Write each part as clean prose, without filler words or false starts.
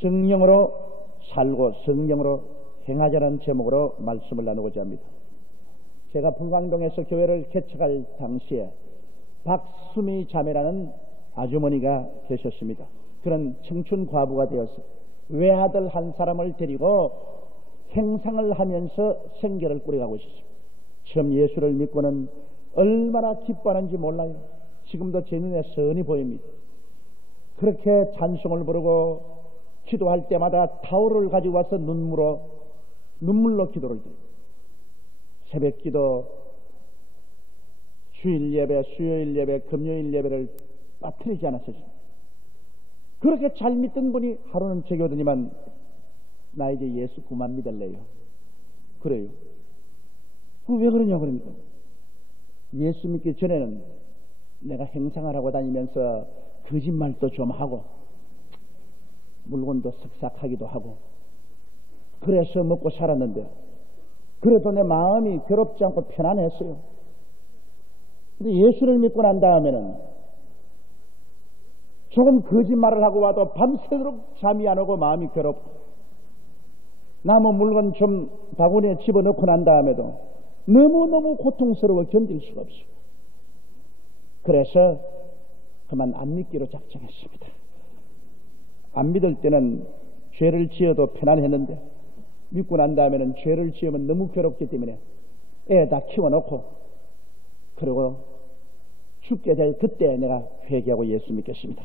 성령으로 살고 성령으로 행하자는 제목으로 말씀을 나누고자 합니다. 제가 불광동에서 교회를 개척할 당시에 박수미 자매라는 아주머니가 계셨습니다. 그런 청춘 과부가 되어서 외아들 한 사람을 데리고 행상을 하면서 생계를 꾸려가고 있었습니다. 처음 예수를 믿고는 얼마나 기뻐하는지 몰라요. 지금도 제 눈에 선이 보입니다. 그렇게 찬송을 부르고 기도할 때마다 타올을 가지고 와서 눈물로 기도를 드려요. 새벽 기도, 주일 예배, 수요일 예배, 금요일 예배를 빠뜨리지 않았어요. 그렇게 잘 믿던 분이 하루는 제게 오더니만 나 이제 예수 그만 믿을래요. 그래요. 왜 그러냐고 그러니까 예수 믿기 전에는 내가 행상을 하고 다니면서 거짓말도 좀 하고 물건도 쓱싹하기도 하고 그래서 먹고 살았는데 그래도 내 마음이 괴롭지 않고 편안했어요. 근데 예수를 믿고 난 다음에는 조금 거짓말을 하고 와도 밤새도록 잠이 안 오고 마음이 괴롭고 남은 물건 좀 바구니에 집어넣고 난 다음에도 너무너무 고통스러워 견딜 수가 없어요. 그래서 그만 안 믿기로 작정했습니다. 안 믿을 때는 죄를 지어도 편안했는데 믿고 난 다음에는 죄를 지으면 너무 괴롭기 때문에 애 다 키워놓고 그리고 죽게 될 그때 내가 회개하고 예수 믿겠습니다.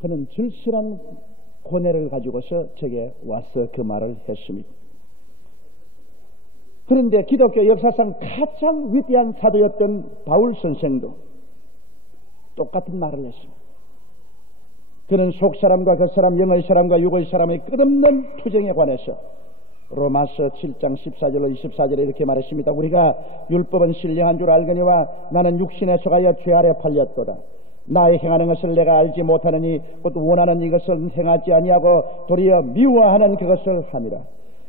그는 절실한 고뇌를 가지고서 제게 와서 그 말을 했습니다. 그런데 기독교 역사상 가장 위대한 사도였던 바울 선생도 똑같은 말을 했습니다. 그는 속사람과 겉사람, 영의 사람과 육의 사람의 끝없는 투쟁에 관해서 로마서 7장 14절로 24절에 이렇게 말했습니다. 우리가 율법은 신령한 줄 알거니와 나는 육신에 속하여 죄 아래 팔렸도다. 나의 행하는 것을 내가 알지 못하느니 곧 원하는 이것을 행하지 아니하고 도리어 미워하는 그것을 함이라.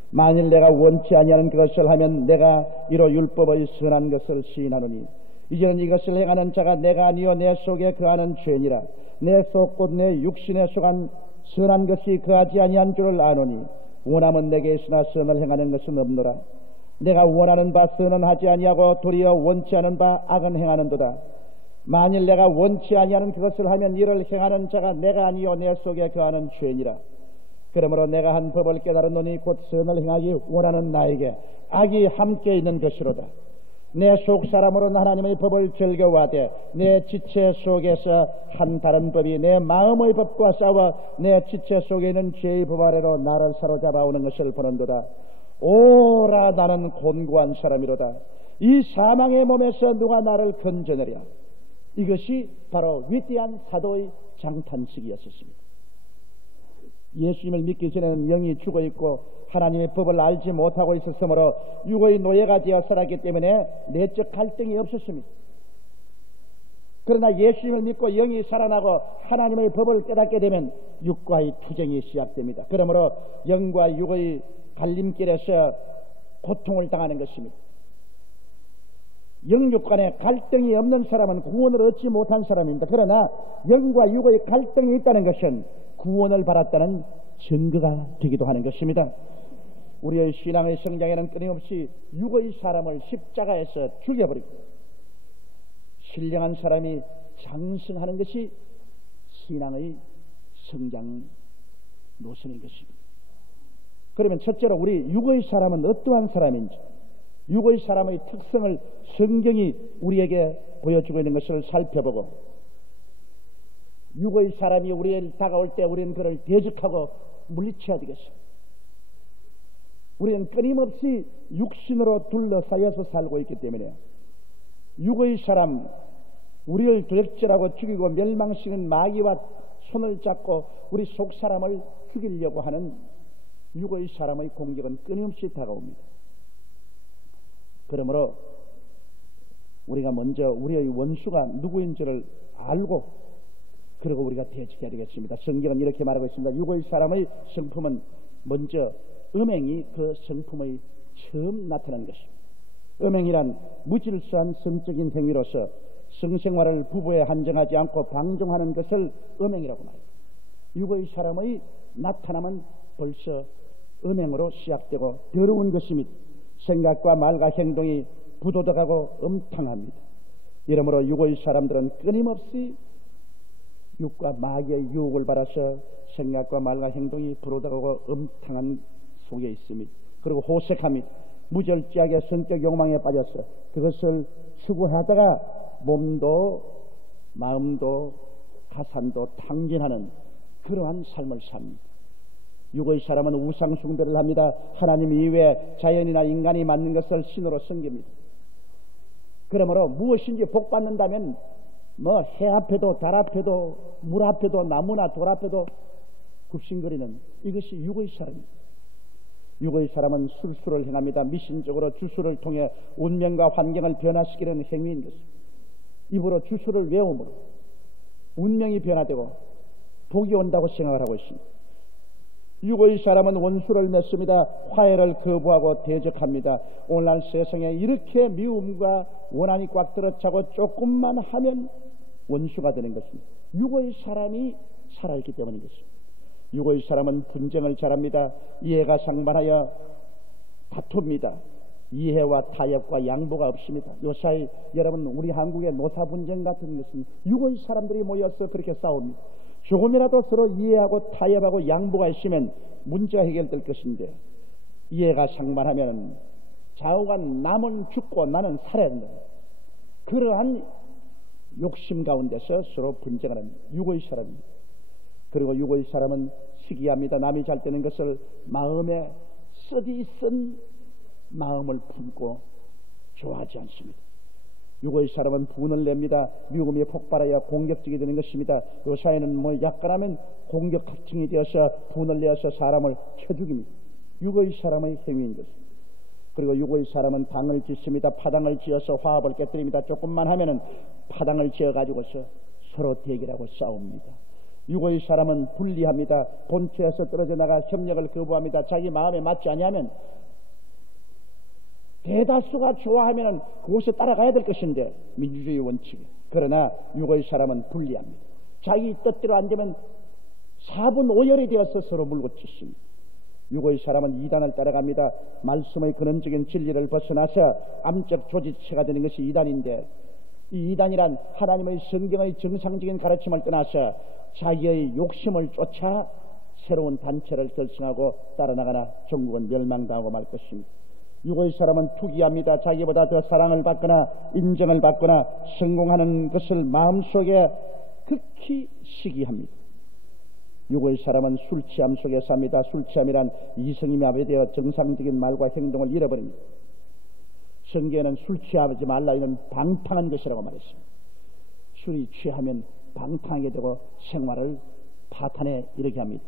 만일 내가 원치 아니하는 그것을 하면 내가 이로 율법의 선한 것을 시인하노니 이제는 이것을 행하는 자가 내가 아니요 내 속에 거하는 죄니라. 내 속 곧 내 육신에 속한 선한 것이 거하지 아니한 줄을 아노니 원함은 내게 있으나 선을 행하는 것은 없노라. 내가 원하는 바 선은 하지 아니하고 도리어 원치 않은 바 악은 행하는도다. 만일 내가 원치 아니하는 그것을 하면 이를 행하는 자가 내가 아니요 내 속에 거하는 죄니라. 그러므로 내가 한 법을 깨달았노니 곧 선을 행하기 원하는 나에게 악이 함께 있는 것이로다. 내 속사람으로는 하나님의 법을 즐거워하되 내 지체 속에서 한 다른 법이 내 마음의 법과 싸워 내 지체 속에 있는 죄의 법 아래로 나를 사로잡아오는 것을 보는도다. 오라 나는 곤고한 사람이로다. 이 사망의 몸에서 누가 나를 건져내랴. 이것이 바로 위대한 사도의 장탄식이었습니다. 예수님을 믿기 전에는 영이 죽어있고 하나님의 법을 알지 못하고 있었으므로 육의 노예가 되어 살았기 때문에 내적 갈등이 없었습니다. 그러나 예수님을 믿고 영이 살아나고 하나님의 법을 깨닫게 되면 육과의 투쟁이 시작됩니다. 그러므로 영과 육의 갈림길에서 고통을 당하는 것입니다. 영육 간에 갈등이 없는 사람은 구원을 얻지 못한 사람입니다. 그러나 영과 육의 갈등이 있다는 것은 구원을 받았다는 증거가 되기도 하는 것입니다. 우리의 신앙의 성장에는 끊임없이 육의 사람을 십자가에서 죽여버리고 신령한 사람이 장성하는 것이 신앙의 성장 노선인 것입니다. 그러면 첫째로 우리 육의 사람은 어떠한 사람인지 육의 사람의 특성을 성경이 우리에게 보여주고 있는 것을 살펴보고 육의 사람이 우리에게 다가올 때 우리는 그를 대적하고 물리쳐야 되겠습니다. 우리는 끊임없이 육신으로 둘러싸여서 살고 있기 때문에 육의 사람, 우리를 도적질하고 죽이고 멸망시키는 마귀와 손을 잡고 우리 속 사람을 죽이려고 하는 육의 사람의 공격은 끊임없이 다가옵니다. 그러므로 우리가 먼저 우리의 원수가 누구인지를 알고 그리고 우리가 대적해야 되겠습니다. 성경은 이렇게 말하고 있습니다. 육의 사람의 성품은 먼저 음행이 그 성품의 처음 나타난 것입니다. 음행이란 무질서한 성적인 행위로서 성생활을 부부에 한정하지 않고 방종하는 것을 음행이라고 말합니다. 육의 사람의 나타남은 벌써 음행으로 시작되고 더러운 것입니다. 생각과 말과 행동이 부도덕하고 음탕합니다. 이러므로 육의 사람들은 끊임없이 육과 마귀의 유혹을 받아서 생각과 말과 행동이 부도덕하고 음탕한 속에 있습니다. 그리고 호색합니다. 무절제하게 성격 욕망에 빠져서 그것을 추구하다가 몸도 마음도 가산도 탕진하는 그러한 삶을 삽니다. 육의 사람은 우상 숭배를 합니다. 하나님 이외에 자연이나 인간이 만든 것을 신으로 섬깁니다. 그러므로 무엇인지 복 받는다면 해 앞에도 달 앞에도 물 앞에도 나무나 돌 앞에도 굽신거리는 이것이 육의 사람입니다. 육의 사람은 술수를 행합니다. 미신적으로 주술을 통해 운명과 환경을 변화시키는 행위인 것입니다. 입으로 주술을 외움으로 운명이 변화되고 복이 온다고 생각을 하고 있습니다. 육의 사람은 원수를 맺습니다. 화해를 거부하고 대적합니다. 오늘날 세상에 이렇게 미움과 원한이 꽉 들어차고 조금만 하면 원수가 되는 것입니다. 육의 사람이 살아있기 때문인 것입니다. 육의 사람은 분쟁을 잘합니다. 이해가 상반하여 다툽니다. 이해와 타협과 양보가 없습니다. 요사이 여러분 우리 한국의 노사 분쟁 같은 것은 육의 사람들이 모여서 그렇게 싸웁니다. 조금이라도 서로 이해하고 타협하고 양보가 있으면 문제가 해결될 것인데 이해가 상반하면 좌우간 남은 죽고 나는 살아야 된다. 그러한 욕심 가운데서 서로 분쟁하는 육의 사람입니다. 그리고 육의 사람은 시기합니다. 남이 잘 되는 것을 마음에 쓰디 쓴 마음을 품고 좋아하지 않습니다. 육의 사람은 분을 냅니다. 미움이 폭발하여 공격적이 되는 것입니다. 요사에는 약간하면 공격증이 되어서 분을 내어서 사람을 쳐 죽입니다. 육의 사람의 행위인 것입니다. 그리고 육의 사람은 당을 짓습니다. 파당을 지어서 화합을 깨뜨립니다. 조금만 하면은 파당을 지어가지고서 서로 대결하고 싸웁니다. 육의 사람은 분리합니다. 본체에서 떨어져 나가 협력을 거부합니다. 자기 마음에 맞지 아니하면 대다수가 좋아하면 그곳에 따라가야 될 것인데 민주주의 원칙이. 그러나 육의 사람은 분리합니다. 자기 뜻대로 안 되면 4분 5열이 되어서 서로 물고 찢습니다. 육의 사람은 이단을 따라갑니다. 말씀의 근원적인 진리를 벗어나서 암적 조직체가 되는 것이 이단인데 이 이단이란 하나님의 성경의 정상적인 가르침을 떠나서 자기의 욕심을 쫓아 새로운 단체를 결성하고 따라나가나 전국은 멸망당하고 말 것입니다. 육의 사람은 투기합니다. 자기보다 더 사랑을 받거나 인정을 받거나 성공하는 것을 마음속에 극히 시기합니다. 육의 사람은 술 취함 속에 삽니다. 술 취함이란 이성이 마비되어 정상적인 말과 행동을 잃어버립니다. 성경에는 술 취하지 말라 이는 방탕한 것이라고 말했습니다. 술이 취하면 방탕하게 되고 생활을 파탄에 이르게 합니다.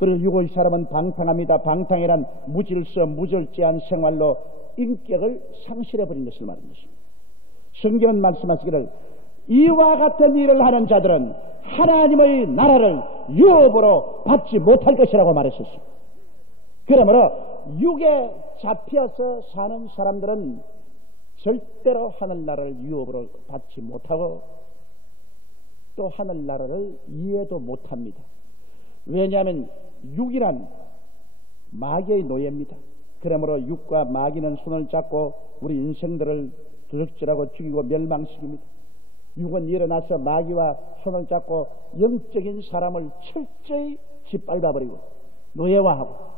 그리고 육의 사람은 방탕합니다. 방탕이란 무질서 무절제한 생활로 인격을 상실해버린 것을 말하는 것입니다. 성경은 말씀하시기를 이와 같은 일을 하는 자들은 하나님의 나라를 유업으로 받지 못할 것이라고 말했었습니다. 그러므로 육에 잡혀서 사는 사람들은 절대로 하늘나라를 유업으로 받지 못하고 또 하늘나라를 이해도 못합니다. 왜냐하면 육이란 마귀의 노예입니다. 그러므로 육과 마귀는 손을 잡고 우리 인생들을 도적질하고 죽이고 멸망시킵니다. 육은 일어나서 마귀와 손을 잡고 영적인 사람을 철저히 짓밟아버리고 노예화하고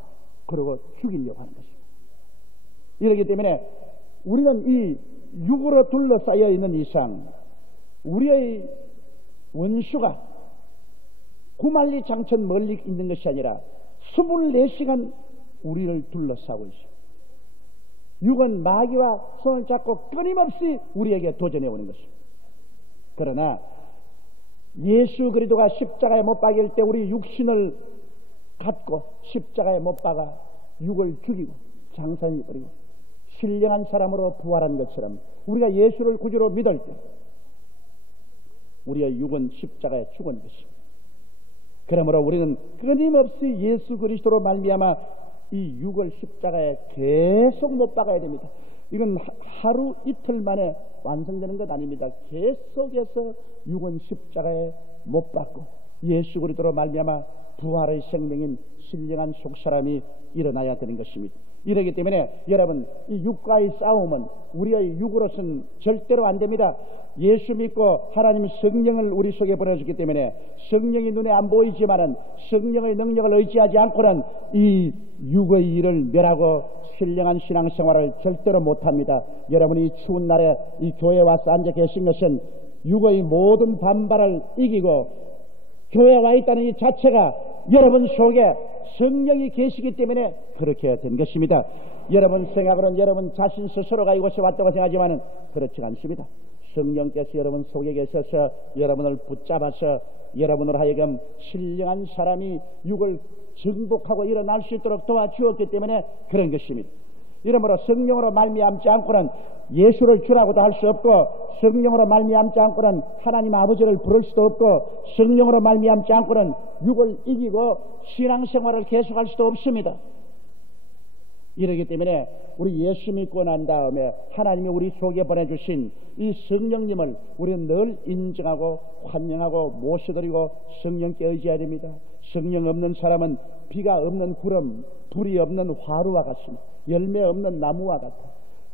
그리고 죽이려고 하는 것입니다. 이렇기 때문에 우리는 이 육으로 둘러싸여 있는 이상 우리의 원수가 구만리 장천 멀리 있는 것이 아니라 24시간 우리를 둘러싸고 있습니다. 육은 마귀와 손을 잡고 끊임없이 우리에게 도전해 오는 것입니다. 그러나 예수 그리스도가 십자가에 못 박일 때 우리 육신을 갖고 십자가에 못 박아 육을 죽이고 장사해버리고 신령한 사람으로 부활한 것처럼 우리가 예수를 구주로 믿을 때 우리의 육은 십자가에 죽은 것입니다. 그러므로 우리는 끊임없이 예수 그리스도로 말미암아 이 육을 십자가에 계속 못 박아야 됩니다. 이건 하루 이틀 만에 완성되는 것 아닙니다. 계속해서 육은 십자가에 못 박고 예수 그리스도로 말미암아 부활의 생명인 신령한 속사람이 일어나야 되는 것입니다. 이러기 때문에 여러분, 이 육과의 싸움은 우리의 육으로서는 절대로 안 됩니다. 예수 믿고 하나님 성령을 우리 속에 보내주기 때문에 성령이 눈에 안 보이지만은 성령의 능력을 의지하지 않고는 이 육의 일을 멸하고 신령한 신앙생활을 절대로 못합니다. 여러분이 추운 날에 이 교회에 와서 앉아 계신 것은 육의 모든 반발을 이기고 교회에 와 있다는 이 자체가 여러분 속에 성령이 계시기 때문에 그렇게 된 것입니다. 여러분 생각으로는 여러분 자신 스스로가 이곳에 왔다고 생각하지만 그렇지 않습니다. 성령께서 여러분 속에 계셔서 여러분을 붙잡아서 여러분으로 하여금 신령한 사람이 육을 정복하고 일어날 수 있도록 도와주었기 때문에 그런 것입니다. 이러므로 성령으로 말미암지 않고는 예수를 주라고도 할 수 없고, 성령으로 말미암지 않고는 하나님 아버지를 부를 수도 없고, 성령으로 말미암지 않고는 육을 이기고 신앙생활을 계속할 수도 없습니다. 이러기 때문에 우리 예수 믿고 난 다음에 하나님이 우리 속에 보내주신 이 성령님을 우리는 늘 인정하고 환영하고 모셔드리고 성령께 의지해야 됩니다. 성령 없는 사람은 비가 없는 구름, 불이 없는 화루와 같습니다. 열매 없는 나무와 같아.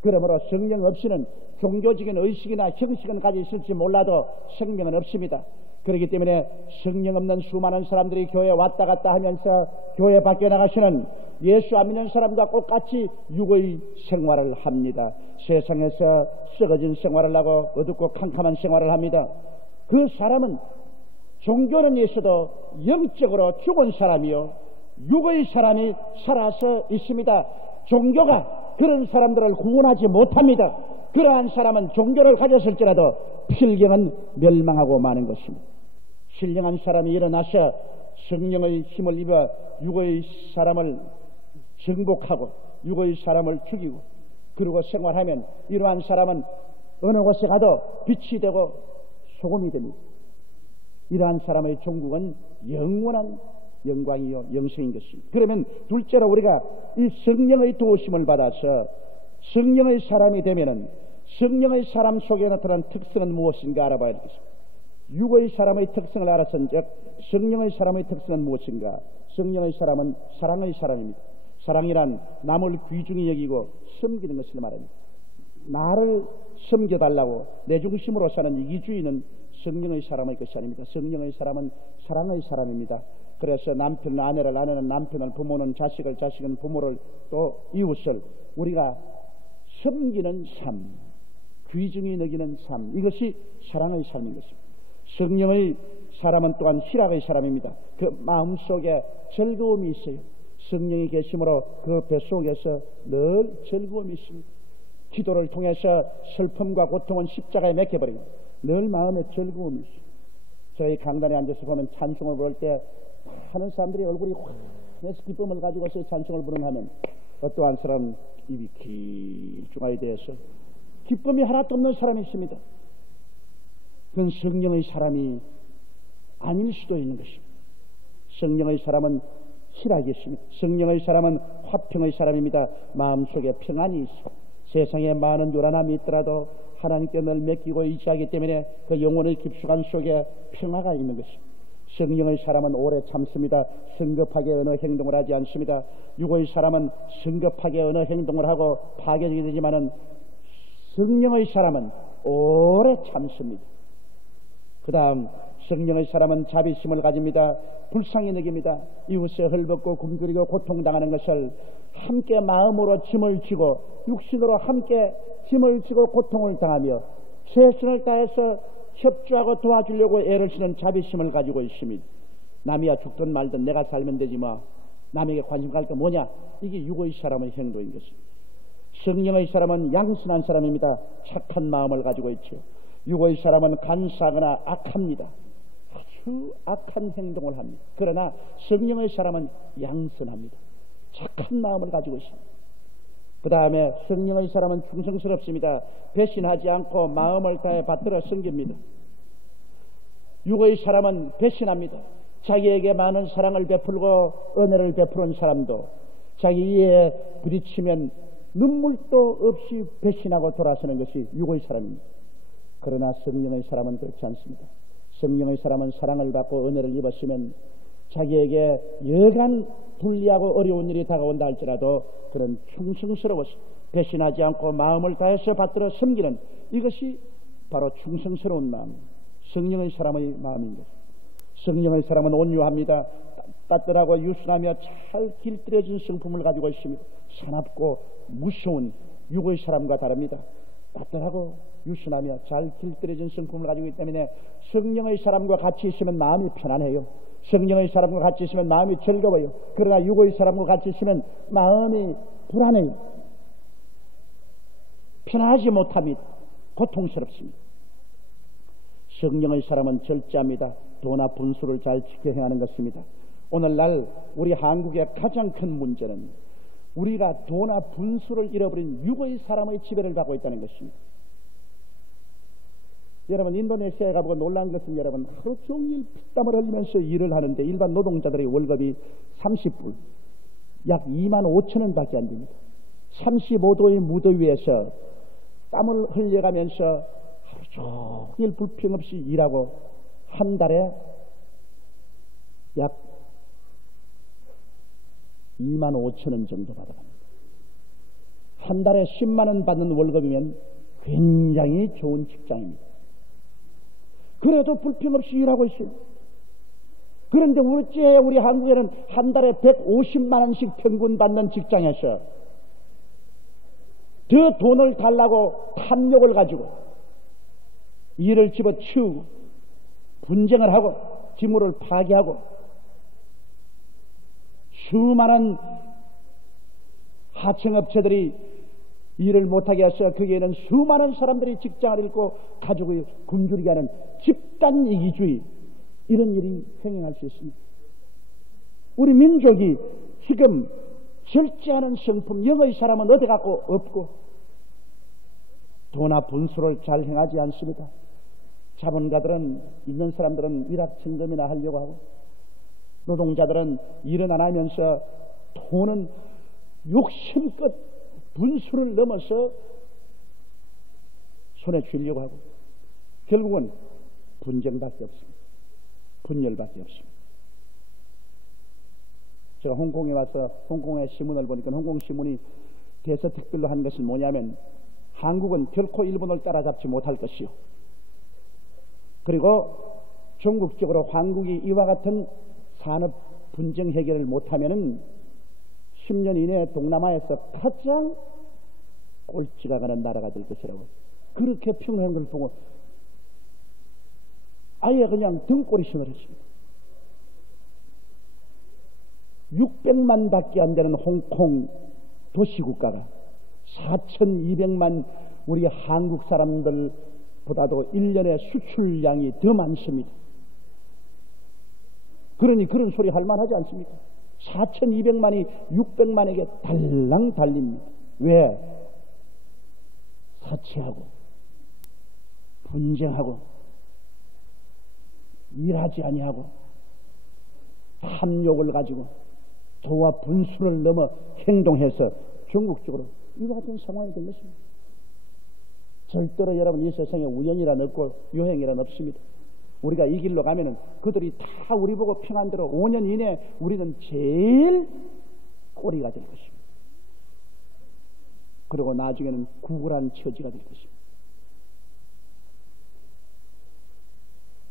그러므로 성령 없이는 종교적인 의식이나 형식은 가지고 있을지 몰라도 생명은 없습니다. 그렇기 때문에 성령 없는 수많은 사람들이 교회에 왔다 갔다 하면서 교회 밖에 나가시는 예수 안 믿는 사람과 똑같이 육의 생활을 합니다. 세상에서 썩어진 생활을 하고 어둡고 캄캄한 생활을 합니다. 그 사람은 종교는 있어도 영적으로 죽은 사람이요, 육의 사람이 살아서 있습니다. 종교가 그런 사람들을 구원하지 못합니다. 그러한 사람은 종교를 가졌을지라도 필경은 멸망하고 마는 것입니다. 신령한 사람이 일어나서 성령의 힘을 입어 육의 사람을 정복하고 육의 사람을 죽이고 그리고 생활하면 이러한 사람은 어느 곳에 가도 빛이 되고 소금이 됩니다. 이러한 사람의 종국은 영원한 영광이요 영생인 것입니다. 그러면 둘째로 우리가 이 성령의 도우심을 받아서 성령의 사람이 되면은 성령의 사람 속에 나타난 특성은 무엇인가 알아봐야 되겠습니다. 육의 사람의 특성을 알았은즉 성령의 사람의 특성은 무엇인가? 성령의 사람은 사랑의 사람입니다. 사랑이란 남을 귀중히 여기고 섬기는 것을 말합니다. 나를 섬겨달라고 내 중심으로 사는 이기주의는 성령의 사람의 것이 아닙니다. 성령의 사람은 사랑의 사람입니다. 그래서 남편은 아내를, 아내는 남편을, 부모는 자식을, 자식은 부모를, 또 이웃을 우리가 섬기는 삶, 귀중히 여기는 삶, 이것이 사랑의 삶인 것입니다. 성령의 사람은 또한 희락의 사람입니다. 그 마음속에 즐거움이 있어요. 성령이 계심으로 그 뱃속에서 늘 즐거움이 있습니다. 기도를 통해서 슬픔과 고통은 십자가에 맡겨버립니다. 늘 마음에 즐거움이 있어요. 저희 강단에 앉아서 보면 찬송을 부를 때 하는 사람들이 얼굴이 환해서 기쁨을 가지고서 찬송을 부르면 어떠한 사람은 입이 길쭉하게 되어서 기쁨이 하나도 없는 사람이 있습니다. 그건 성령의 사람이 아닐 수도 있는 것입니다. 성령의 사람은 희락이 있습니다. 성령의 사람은 화평의 사람입니다. 마음속에 평안이 있어. 세상에 많은 요란함이 있더라도 하나님께 늘 맡기고 의지하기 때문에 그 영혼의 깊숙한 속에 평화가 있는 것입니다. 성령의 사람은 오래 참습니다. 성급하게 어느 행동을 하지 않습니다. 육의 사람은 성급하게 어느 행동을 하고 파괴적이 되지만은 성령의 사람은 오래 참습니다. 그 다음 성령의 사람은 자비심을 가집니다. 불쌍히 여깁니다. 이웃에 헐벗고 굶주리고 고통당하는 것을 함께 마음으로 짐을 지고 육신으로 함께 짐을 지고 고통을 당하며 최선을 다해서 협조하고 도와주려고 애를 쓰는 자비심을 가지고 있습니다. 남이야 죽든 말든 내가 살면 되지 뭐 남에게 관심 갈 게 뭐냐. 이게 육의 사람의 행동인 것입니다. 성령의 사람은 양선한 사람입니다. 착한 마음을 가지고 있죠. 육의 사람은 간사하거나 악합니다. 아주 악한 행동을 합니다. 그러나 성령의 사람은 양선합니다. 착한 마음을 가지고 있습니다. 그 다음에 성령의 사람은 충성스럽습니다. 배신하지 않고 마음을 다해 받들어 섬깁니다. 육의 사람은 배신합니다. 자기에게 많은 사랑을 베풀고 은혜를 베푸는 사람도 자기 이에 부딪히면 눈물도 없이 배신하고 돌아서는 것이 육의 사람입니다. 그러나 성령의 사람은 그렇지 않습니다. 성령의 사람은 사랑을 받고 은혜를 입었으면 자기에게 여간 불리하고 어려운 일이 다가온다 할지라도 그런 충성스러워서 배신하지 않고 마음을 다해서 받들어 섬기는 이것이 바로 충성스러운 마음, 성령의 사람의 마음입니다. 성령의 사람은 온유합니다. 따뜻하고 유순하며 잘 길들여진 성품을 가지고 있습니다. 사납고 무서운 육의 사람과 다릅니다. 따뜻하고 유순하며 잘 길들여진 성품을 가지고 있기 때문에 성령의 사람과 같이 있으면 마음이 편안해요. 성령의 사람과 같이 있으면 마음이 즐거워요. 그러나 육의 사람과 같이 있으면 마음이 불안해요. 편안하지 못합니다. 고통스럽습니다. 성령의 사람은 절제합니다. 도나 분수를 잘 지켜 행하는 것입니다. 오늘날 우리 한국의 가장 큰 문제는 우리가 도나 분수를 잃어버린 육의 사람의 지배를 받고 있다는 것입니다. 여러분, 인도네시아에 가보고 놀란 것은 여러분, 하루 종일 피땀을 흘리면서 일을 하는데 일반 노동자들의 월급이 30불, 약 25,000원 밖에 안 됩니다. 35도의 무더위에서 땀을 흘려가면서 하루 종일 불평 없이 일하고 한 달에 약 25,000원 정도 받아갑니다. 한 달에 10만 원 받는 월급이면 굉장히 좋은 직장입니다. 그래도 불평 없이 일하고 있어요. 그런데 어째 우리 한국에는 한 달에 150만 원씩 평균 받는 직장에서 더 돈을 달라고 탐욕을 가지고 일을 집어치우고 분쟁을 하고 지물을 파괴하고 수많은 하청업체들이 일을 못하게 해서 거기에는 수많은 사람들이 직장을 잃고 가족을 굶주리게 하는 집단 이기주의, 이런 일이 행행할 수 있습니다. 우리 민족이 지금 절제하는 성품, 영의 사람은 어디 갖고 없고 도나 분수를 잘 행하지 않습니다. 자본가들은, 있는 사람들은 일확천금이나 하려고 하고 노동자들은 일은 안 하면서 돈은 욕심껏 분수를 넘어서 손에 쥐려고 하고 결국은 분쟁밖에 없습니다. 분열밖에 없습니다. 제가 홍콩에 와서 홍콩의 신문을 보니까 홍콩 신문이 대서특별로 한 것은 뭐냐면 한국은 결코 일본을 따라잡지 못할 것이요. 그리고 전국적으로 한국이 이와 같은 산업 분쟁 해결을 못하면은 10년 이내에 동남아에서 가장 꼴찌가 가는 나라가 될 것이라고 그렇게 평하는 걸 보고 아예 그냥 등골이 시원했습니다. 600만 밖에 안 되는 홍콩 도시국가가 4,200만 우리 한국 사람들보다도 1년에 수출량이 더 많습니다. 그러니 그런 소리 할 만하지 않습니까? 4,200만이 600만에게 달랑 달립니다. 왜? 사치하고 분쟁하고 일하지 아니하고 탐욕을 가지고 도와 분수를 넘어 행동해서 전국적으로 이와 같은 상황이 된 것입니다. 절대로 여러분 이 세상에 우연이란 없고 유행이란 없습니다. 우리가 이 길로 가면은 그들이 다 우리 보고 평한 대로 5년 이내에 우리는 제일 꼬리가 될 것입니다. 그리고 나중에는 구걸한 처지가 될 것입니다.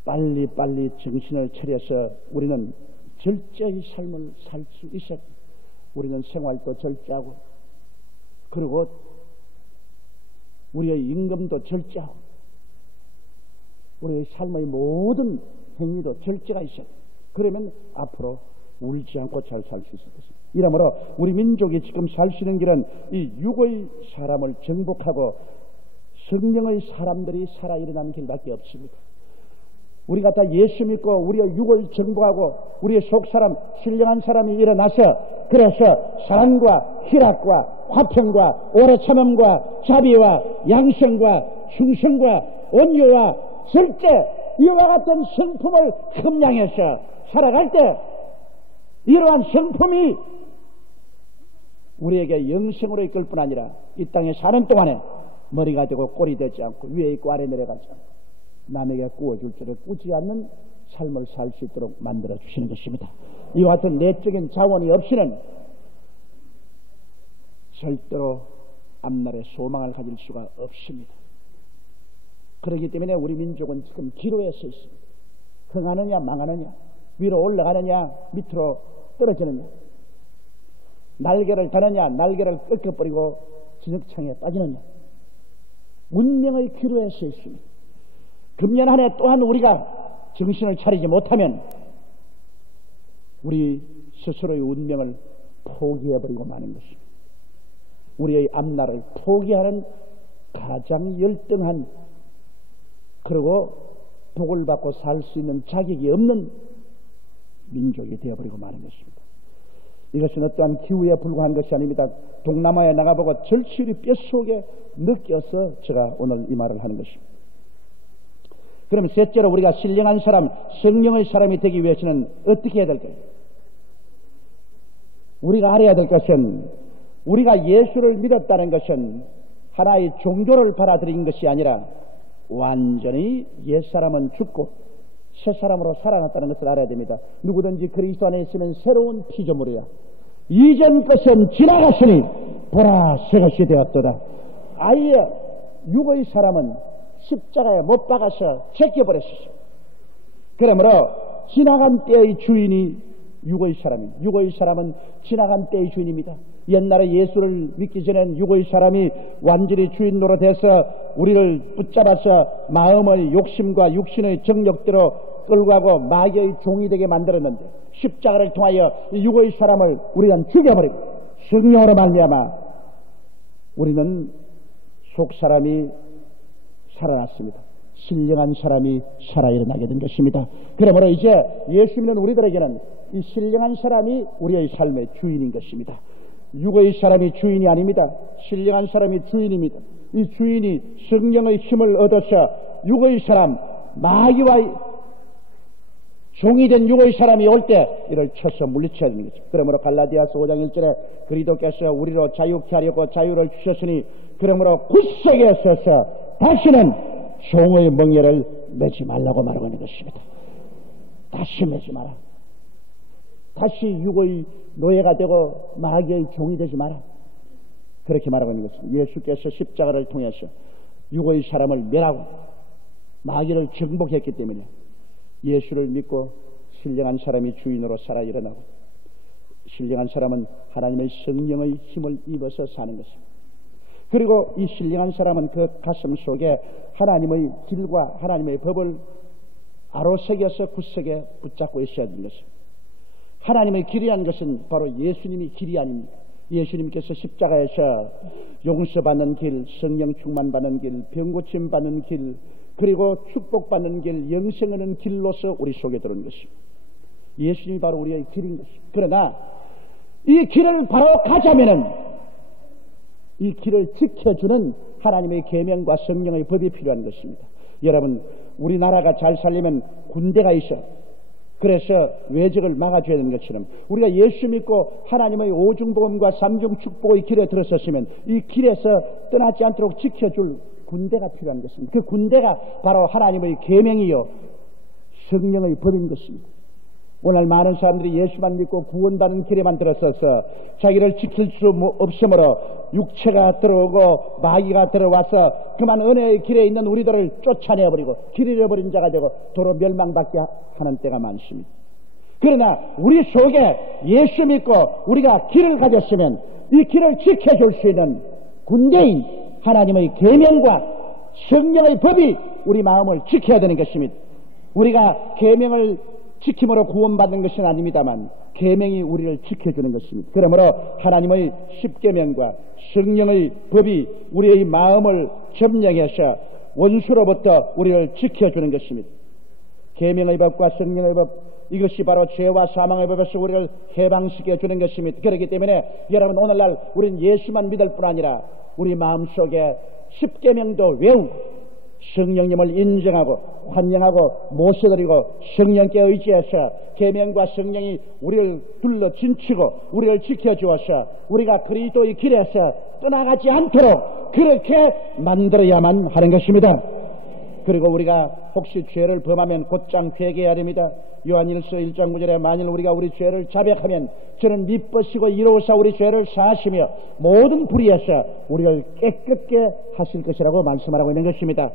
빨리빨리 정신을 차려서 우리는 절제의 삶을 살 수 있어야 우리는 생활도 절제하고 그리고 우리의 임금도 절제하고 우리의 삶의 모든 행위도 절제가 있어야 돼. 그러면 앞으로 울지 않고 잘 살 수 있을 것입니다. 이러므로 우리 민족이 지금 살 수 있는 길은 이 육의 사람을 정복하고 성령의 사람들이 살아 일어나는 길밖에 없습니다. 우리가 다 예수 믿고 우리의 육을 정복하고 우리의 속사람 신령한 사람이 일어나서 그래서 사랑과 희락과 화평과 오래 참음과 자비와 양성과 충성과 온유와 절제 이와 같은 성품을 흠양해서 살아갈 때 이러한 성품이 우리에게 영생으로 이끌 뿐 아니라 이 땅에 사는 동안에 머리가 되고 꼴이 되지 않고 위에 있고 아래 내려가지 않고 남에게 꾸어줄 줄을 꾸지 않는 삶을 살 수 있도록 만들어 주시는 것입니다. 이와 같은 내적인 자원이 없이는 절대로 앞날에 소망을 가질 수가 없습니다. 그렇기 때문에 우리 민족은 지금 기로에 서 있습니다. 흥하느냐 망하느냐, 위로 올라가느냐 밑으로 떨어지느냐, 날개를 다느냐 날개를 꺾어버리고 진흙창에 빠지느냐, 운명의 기로에 서 있습니다. 금년 한 해 또한 우리가 정신을 차리지 못하면 우리 스스로의 운명을 포기해버리고 마는 것입니다. 우리의 앞날을 포기하는 가장 열등한, 그리고 복을 받고 살 수 있는 자격이 없는 민족이 되어버리고 마는 것입니다. 이것은 어떠한 기후에 불과한 것이 아닙니다. 동남아에 나가보고 절실히 뼛속에 느껴서 제가 오늘 이 말을 하는 것입니다. 그러면 셋째로 우리가 신령한 사람, 성령의 사람이 되기 위해서는 어떻게 해야 될까요? 우리가 알아야 될 것은, 우리가 예수를 믿었다는 것은 하나의 종교를 받아들인 것이 아니라 완전히 옛사람은 죽고 새사람으로 살아났다는 것을 알아야 됩니다. 누구든지 그리스도 안에 있으면 새로운 피조물이야. 이전 것은 지나갔으니 보라 새 것이 되었도다. 아예 육의 사람은 십자가에 못 박아서 제껴버렸어요. 그러므로 지나간 때의 주인이 육의 사람입니다. 육의 사람은 지나간 때의 주인입니다. 옛날에 예수를 믿기 전엔 육의 사람이 완전히 주인 노릇해서 우리를 붙잡아서 마음의 욕심과 육신의 정력대로 끌고 가고 마귀의 종이 되게 만들었는데, 십자가를 통하여 이 육의 사람을 우리는 죽여버리고 성령으로 말미암아 우리는 속사람이 살아났습니다. 신령한 사람이 살아 일어나게 된 것입니다. 그러므로 이제 예수 믿는 우리들에게는 이 신령한 사람이 우리의 삶의 주인인 것입니다. 육의 사람이 주인이 아닙니다. 신령한 사람이 주인입니다. 이 주인이 성령의 힘을 얻어서 육의 사람, 마귀와 종이 된 육의 사람이 올 때 이를 쳐서 물리쳐야 되는 거죠. 그러므로 갈라디아서 5장 1절에 그리스도께서 우리로 자유케 하려고 자유를 주셨으니 그러므로 굳세게 서서 다시는 종의 멍에를 매지 말라고 말하고 있는 것입니다. 다시 매지 마라. 다시 육의 노예가 되고 마귀의 종이 되지 마라. 그렇게 말하고 있는 것입니다. 예수께서 십자가를 통해서 육의 사람을 멸하고 마귀를 정복했기 때문에 예수를 믿고 신령한 사람이 주인으로 살아 일어나고, 신령한 사람은 하나님의 성령의 힘을 입어서 사는 것입니다. 그리고 이 신령한 사람은 그 가슴 속에 하나님의 길과 하나님의 법을 아로새겨서 굳세게 붙잡고 있어야 되는 것입니다. 하나님의 길이라는 것은 바로 예수님이 길이 아닙니다. 예수님께서 십자가에서 용서받는 길, 성령 충만받는 길, 병고침 받는 길, 그리고 축복받는 길, 영생하는 길로서 우리 속에 들어온 것입니다. 예수님이 바로 우리의 길인 것입니다. 그러나 이 길을 바로 가자면은 이 길을 지켜주는 하나님의 계명과 성령의 법이 필요한 것입니다. 여러분, 우리나라가 잘 살려면 군대가 있어요. 그래서 외적을 막아줘야 되는 것처럼 우리가 예수 믿고 하나님의 오중복음과 삼중축복의 길에 들어섰으면 이 길에서 떠나지 않도록 지켜줄 군대가 필요한 것입니다. 그 군대가 바로 하나님의 계명이요 성령의 법인 것입니다. 오늘 많은 사람들이 예수만 믿고 구원받는 길에만 들어서서 자기를 지킬 수 없으므로 육체가 들어오고 마귀가 들어와서 그만 은혜의 길에 있는 우리들을 쫓아내버리고 길 잃어버린 자가 되고 도로 멸망받게 하는 때가 많습니다. 그러나 우리 속에 예수 믿고 우리가 길을 가졌으면 이 길을 지켜줄 수 있는 군대인 하나님의 계명과 성령의 법이 우리 마음을 지켜야 되는 것입니다. 우리가 계명을 지킴으로 구원받는 것은 아닙니다만 계명이 우리를 지켜주는 것입니다. 그러므로 하나님의 십계명과 성령의 법이 우리의 마음을 점령해서 원수로부터 우리를 지켜주는 것입니다. 계명의 법과 성령의 법, 이것이 바로 죄와 사망의 법에서 우리를 해방시켜 주는 것입니다. 그렇기 때문에 여러분, 오늘날 우리는 예수만 믿을 뿐 아니라 우리 마음속에 십계명도 외우고 성령님을 인정하고 환영하고 모셔드리고 성령께 의지해서 계명과 성령이 우리를 둘러 진치고 우리를 지켜주어서 우리가 그리스도의 길에서 떠나가지 않도록 그렇게 만들어야만 하는 것입니다. 그리고 우리가 혹시 죄를 범하면 곧장 회개해야 됩니다. 요한일서 1장 9절에 만일 우리가 우리 죄를 자백하면 저는 미쁘시고 이로우사 우리 죄를 사하시며 모든 불의에서 우리를 깨끗게 하실 것이라고 말씀하고 있는 것입니다.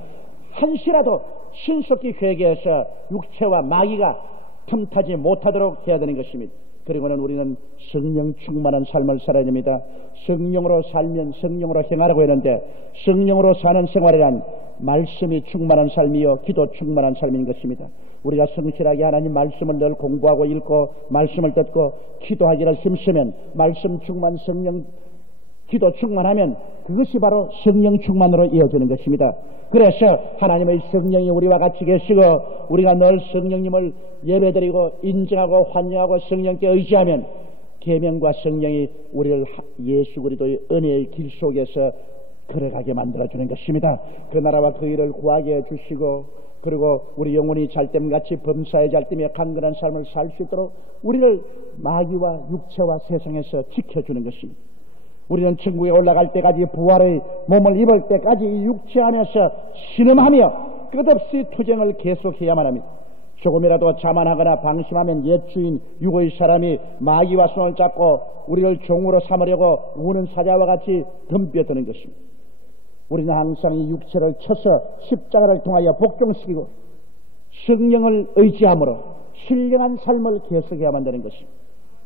한시라도 신속히 회개해서 육체와 마귀가 틈타지 못하도록 해야 되는 것입니다. 그리고는 우리는 성령 충만한 삶을 살아야 됩니다. 성령으로 살면 성령으로 행하라고 했는데 성령으로 사는 생활이란 말씀이 충만한 삶이요 기도 충만한 삶인 것입니다. 우리가 성실하게 하나님 말씀을 늘 공부하고 읽고 말씀을 듣고 기도하기를 힘쓰면 말씀 충만 성령 기도 충만하면 그것이 바로 성령 충만으로 이어지는 것입니다. 그래서 하나님의 성령이 우리와 같이 계시고 우리가 늘 성령님을 예배드리고 인정하고 환영하고 성령께 의지하면 계명과 성령이 우리를 예수 그리스도의 은혜의 길 속에서 걸어가게 만들어주는 것입니다. 그 나라와 그 일을 구하게 해주시고 그리고 우리 영혼이 잘됨같이 범사에 잘됨에 강건한 삶을 살 수 있도록 우리를 마귀와 육체와 세상에서 지켜주는 것입니다. 우리는 천국에 올라갈 때까지 부활의 몸을 입을 때까지 이 육체 안에서 신음하며 끝없이 투쟁을 계속해야만 합니다. 조금이라도 자만하거나 방심하면 옛 주인 육의 사람이 마귀와 손을 잡고 우리를 종으로 삼으려고 우는 사자와 같이 덤벼드는 것입니다. 우리는 항상 이 육체를 쳐서 십자가를 통하여 복종시키고 성령을 의지함으로 신령한 삶을 계속해야만 되는 것입니다.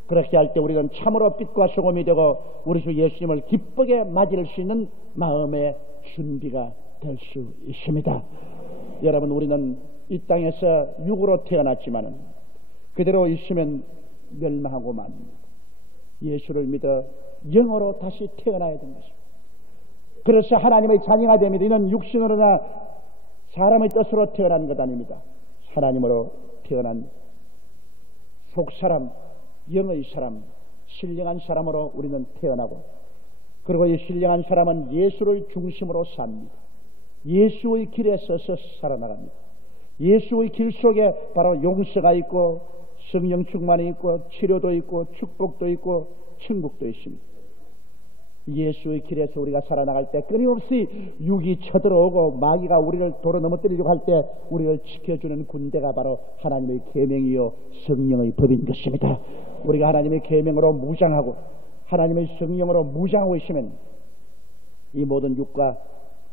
그렇게 할 때 우리는 참으로 빛과 소금이 되고 우리 주 예수님을 기쁘게 맞이할 수 있는 마음의 준비가 될 수 있습니다. 여러분, 우리는 이 땅에서 육으로 태어났지만 그대로 있으면 멸망하고 맙니다. 예수를 믿어 영으로 다시 태어나야 되는 것입니다. 그래서 하나님의 자녀가 됩니다. 이는 육신으로나 사람의 뜻으로 태어난 것 아닙니다. 하나님으로 태어난 속사람, 영의 사람, 신령한 사람으로 우리는 태어나고 그리고 이 신령한 사람은 예수를 중심으로 삽니다. 예수의 길에 서서 살아나갑니다. 예수의 길 속에 바로 용서가 있고 성령 충만이 있고 치료도 있고 축복도 있고 천국도 있습니다. 예수의 길에서 우리가 살아나갈 때 끊임없이 육이 쳐들어오고 마귀가 우리를 도로 넘어뜨리려고 할 때 우리를 지켜주는 군대가 바로 하나님의 계명이요 성령의 법인 것입니다. 우리가 하나님의 계명으로 무장하고 하나님의 성령으로 무장하고 있으면 이 모든 육과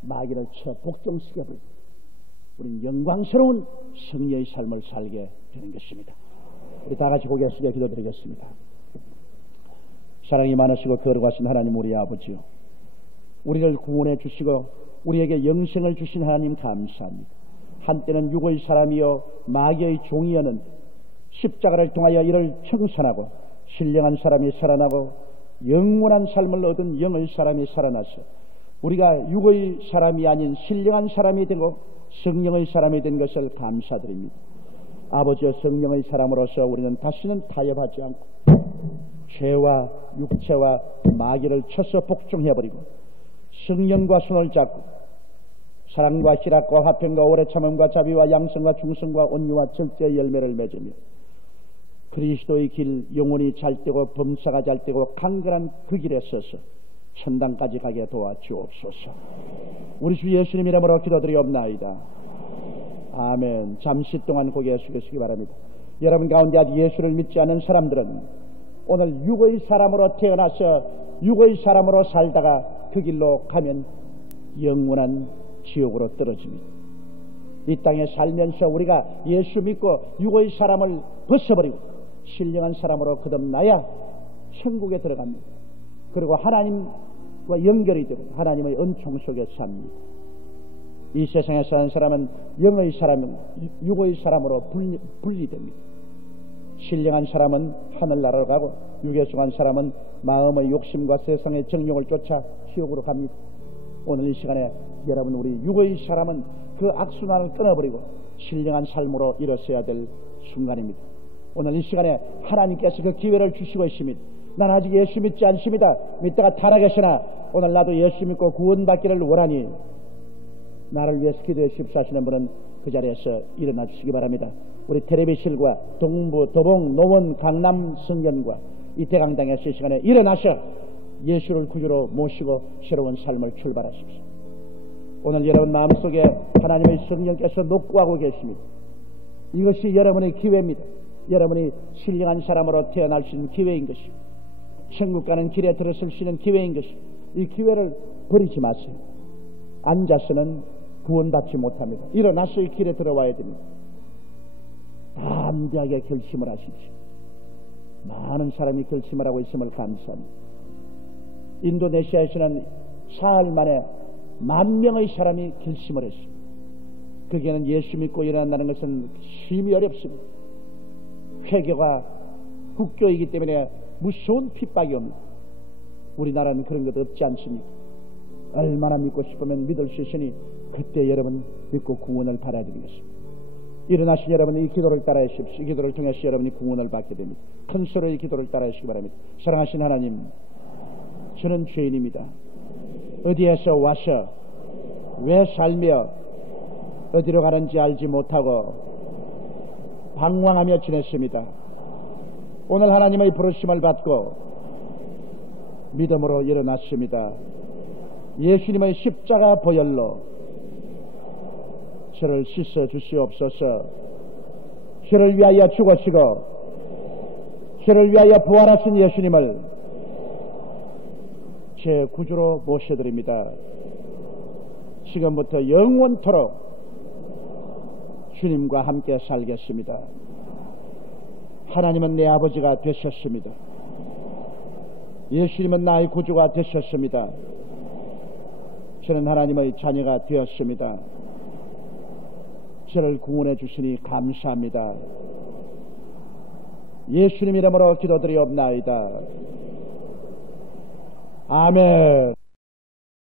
마귀를 쳐 복종시켜버리고 우리는 영광스러운 성령의 삶을 살게 되는 것입니다. 우리 다 같이 고개 숙여 기도드리겠습니다. 사랑이 많으시고 거룩하신 하나님 우리 아버지요, 우리를 구원해 주시고 우리에게 영생을 주신 하나님 감사합니다. 한때는 육의 사람이요 마귀의 종이었는 십자가를 통하여 이를 청산하고 신령한 사람이 살아나고 영원한 삶을 얻은 영의 사람이 살아나서 우리가 육의 사람이 아닌 신령한 사람이 되고 성령의 사람이 된 것을 감사드립니다. 아버지의 성령의 사람으로서 우리는 다시는 타협하지 않고 죄와 육체와 마귀를 쳐서 복종해버리고 성령과 손을 잡고 사랑과 희락과 화평과 오래 참음과 자비와 양성과 충성과 온유와 절제의 열매를 맺으며 그리스도의 길 영원히 잘되고 범사가 잘되고 강건한 그 길에 서서 천당까지 가게 도와주옵소서. 우리 주 예수님 이름으로 기도드리옵나이다. 아멘. 잠시 동안 고개 숙이시기 바랍니다. 여러분 가운데 아직 예수를 믿지 않는 사람들은 오늘 육의 사람으로 태어나서 육의 사람으로 살다가 그 길로 가면 영원한 지옥으로 떨어집니다. 이 땅에 살면서 우리가 예수 믿고 육의 사람을 벗어버리고 신령한 사람으로 거듭나야 천국에 들어갑니다. 그리고 하나님과 연결이 되고 하나님의 은총 속에 삽니다. 이 세상에 사는 사람은 영의 사람은 육의 사람으로 분리됩니다. 신령한 사람은 하늘나라로 가고 육에 속한 사람은 마음의 욕심과 세상의 정욕을 쫓아 지옥으로 갑니다. 오늘 이 시간에 여러분 우리 육의 사람은 그 악순환을 끊어버리고 신령한 삶으로 일어서야 될 순간입니다. 오늘 이 시간에 하나님께서 그 기회를 주시고 있습니다. 난 아직 예수 믿지 않습니다. 믿다가 타락했으나 오늘 나도 예수 믿고 구원받기를 원하니 나를 위해서 기도해 주십시오 하시는 분은 그 자리에서 일어나 주시기 바랍니다. 우리 텔레비실과 동부, 도봉, 노원, 강남 성전과 이태강당에서 이 시간에 일어나셔 예수를 구주로 모시고 새로운 삶을 출발하십시오. 오늘 여러분 마음속에 하나님의 성령께서 녹구하고 계십니다. 이것이 여러분의 기회입니다. 여러분이 신령한 사람으로 태어날 수 있는 기회인 것입니다. 천국 가는 길에 들어설 수 있는 기회인 것입니다. 이 기회를 버리지 마세요. 앉아서는 구원받지 못합니다. 일어나서 이 길에 들어와야 됩니다. 담대하게 결심을 하십시오. 많은 사람이 결심을 하고 있음을 감사합니다. 인도네시아에서는 사흘 만에 10,000명의 사람이 결심을 했습니다. 거기에는 예수 믿고 일어난다는 것은 심히 어렵습니다. 회개가 국교이기 때문에 무서운 핍박이 옵니다. 우리나라는 그런 것 없지 않습니까? 얼마나 믿고 싶으면 믿을 수 있으니 그때 여러분 믿고 구원을 받아야 되는 것입니다. 일어나신 여러분 이 기도를 따라 하십시오. 이 기도를 통해서 여러분이 구원을 받게 됩니다. 큰 소리의 기도를 따라 하시기 바랍니다. 사랑하신 하나님, 저는 죄인입니다. 어디에서 와서 왜 살며 어디로 가는지 알지 못하고 방황하며 지냈습니다. 오늘 하나님의 부르심을 받고 믿음으로 일어났습니다. 예수님의 십자가 보혈로 저를 씻어 주시옵소서. 저를 위하여 죽으시고 저를 위하여 부활하신 예수님을 제 구주로 모셔드립니다. 지금부터 영원토록 주님과 함께 살겠습니다. 하나님은 내 아버지가 되셨습니다. 예수님은 나의 구주가 되셨습니다. 저는 하나님의 자녀가 되었습니다. 저를 구원해 주시니 감사합니다. 예수님 이름으로 기도드리옵나이다. 아멘.